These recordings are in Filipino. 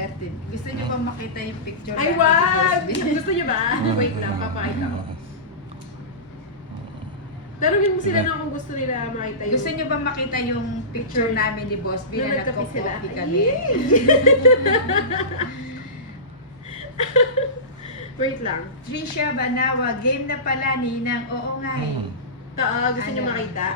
13. Gusto niyo ba makita yung picture Ay, namin ni wag! Boss B? Gusto niyo ba? Wait lang, papakita ko. Tanungin mo sila na kung gusto nila makita yung... Gusto niyo ba makita yung picture namin ni Boss B Na na nagkape sila? nagko-coffee kami? Wait lang. Trisha Banawa, game na pala Ninang. Oo nga eh. Gusto niyo Ano? makita?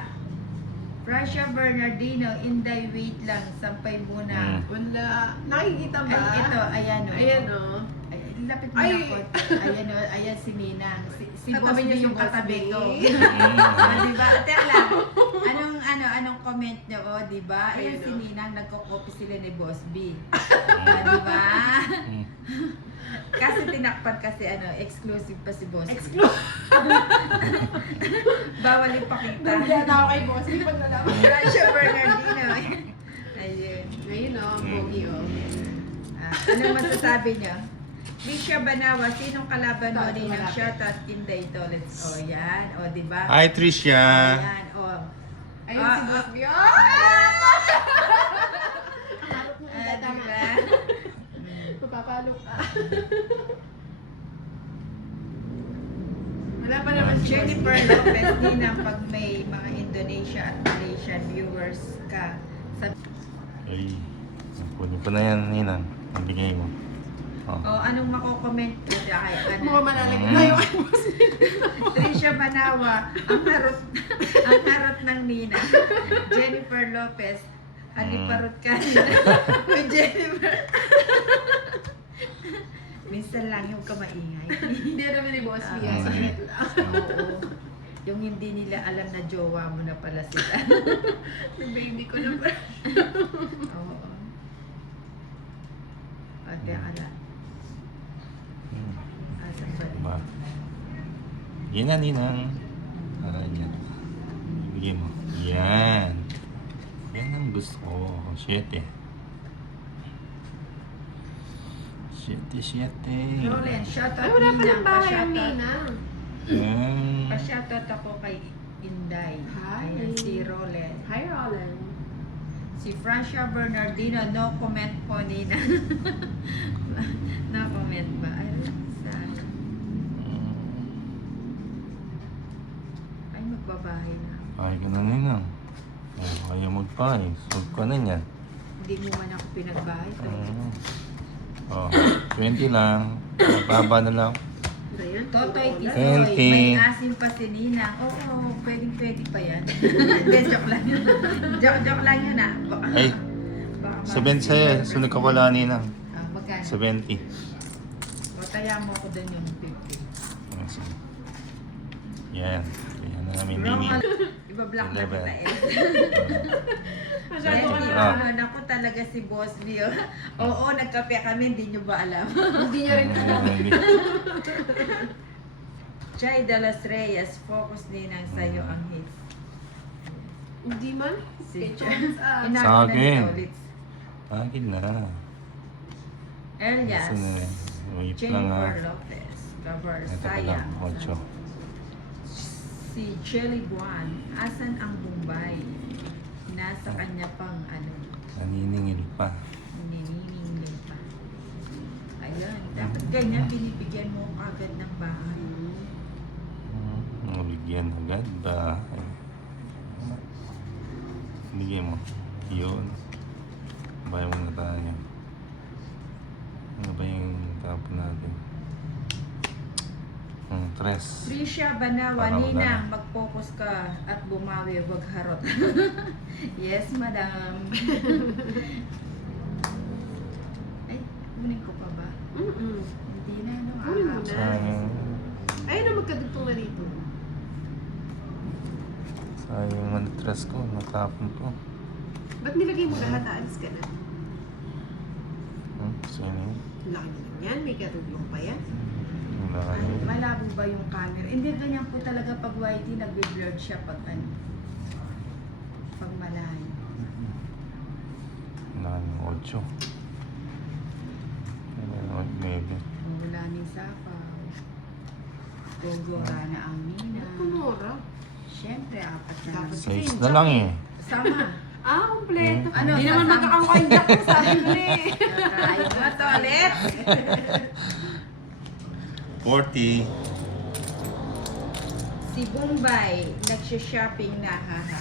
Rasha Bernardino, Inday, wait lang. Sampay muna. Wala. Nakikita ba? Ay, ito, ayan o. Ayan o. Ay, lapit mo Ay! na ko. Ayan o, ayan si Ninang. Si Boss Katabi B niya si yung Boss katabi B. ko. Diba? Teka lang. Anong comment niyo o, diba? Ayan Ayan si o. Ninang, nagko-copy sila ni Boss B. Diba? Kasi tinakpan kasi exclusive pa si Boss B. Bawal ipakita. Nandiyan ako kay boss. Hindi pag nalaman. Rasha Bernardino. Ayun. Ngayon o, pogi o. Ano masasabi niyo? Misha Banawa, sinong kalaban mo Ito, ni ng malapit. shoutout Inday Toilets? O yan, o diba? Hi, Tricia. Ayan, o. Ayun si boss B. Harap mo yung tama. Diba? Papapalo ka. Wala pa naman si Jennifer boss B. Lopez, Ninang, pag may mga Indonesia at Malaysian viewers ka, sa Ay, kunin ko na yan, Ninang. Ang bigay mo. Oh. o anong mako-comment ko kay Mukhang manalagay tayo kay boss B. Trisha Banawa, ang harot ng Nina. Jennifer Lopez, aliparot ka nila. With Jennifer. Minsan lang yung kamaingay. Hindi naman ni boss B. Ah. Saglit lang. Oo. Yung hindi nila alam na jowa mo na pala sila. Baby ko na pa. Oo. Ate, ala. Asan ba? Ba? Yan na, Ninang. Yan. Bigay mo. Yan. Yan ang gusto ko. 7. 7. Roland, shoutout Ay, wala pa Ninang. ng bahay ang Pa-shoutout. Nina. Yan. Pa-shoutout ako kay Inday. Hi. Ayan, si Roland. Hi, Roland. Si Francia Bernardino, no comment po Nina. No comment ba? Ay, sana. Ay, magbabahay na. Ay, ka na, Ninang. Ay, kaya magpahay. Solve ka na yan. Hindi mo man ako pinagbahay. So, Oh, 20 lang. Baba na lang. Ayan. Totoy Thank Tisoy, may you. asin pa si Nina. Oo, pwede pa yan. Hindi, joke lang yun. Joke lang yun Baka, Ay, baka 70 sa'yo. Sunod ka wala, Ninang. Magkano? 70. O, taya mo ako doon yung 50. Ah, sige. Yan. Kaya na namin Wrong Nini. Iba-block na kita eh. Masyado ka Ah. na. Naku talaga si Boss B. Oh. Oo, nagkape kami, hindi nyo ba alam? Hindi niya rin alam. Chay de los Reyes, focus din ang sayo ang hits. Hindi man. Si Kay Chay. Chance, ah. Inaano Sa na akin. nito ulit. Akin na. Elias. Kasi na, wait lang ha. Jennifer Lopez. Cover, Ito pa lang, sayang. 8. Si Jelly Buwan, asan ang Bombay? Nasa kanya pang Naniningil pa. nininingil pa. Ayun, dapat ganyan, binibigyan mo agad ng bahay. Nabigyan agad ba? Bigyan mo. Yun. Bayan mo na tayo. Ano ba yung tapon natin? 3. Trisha Banawa, Para wala Ninang, mag-focus ka at bumawi, wag harot. Yes, madam. Ay, kunin ko pa ba? Hindi na, no? Kunin mo na. Sayang. Ayun na magkadugtong na dito. Sayang ang 3 ko. Natapon ko. Ba't nilagay mo lahat? Aalis ka na. Sayang yun. Laki naman yan. May katulong pa yan. Wala ka Ay, na. malabo ba yung camera? Hindi, ganyan po talaga pag whitey, nagbe-blurred siya pag pag malayo. Wala na yung 8. Wala na yung 9. Wala ni Sapaw. Gogora na ang Nina. Kumura. Siyempre, 4 na lang. Dapat 6 na lang eh. Sama. Ah, kompleto. Ano, Hindi naman kasama- magkakangkanyak ko sa akin eh. Ay, matolet. 40. Si Bombay, nagsha-shopping na, haha.